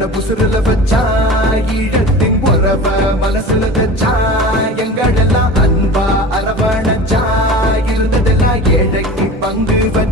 மன புசுருல வச்சா ஈழத்தின் உறவ மனசுல தச்சா எங்களெல்லாம் அன்பா அரவணைச்சா இருந்ததெல்லாம் ஏழைக்கு பங்கு வச்சா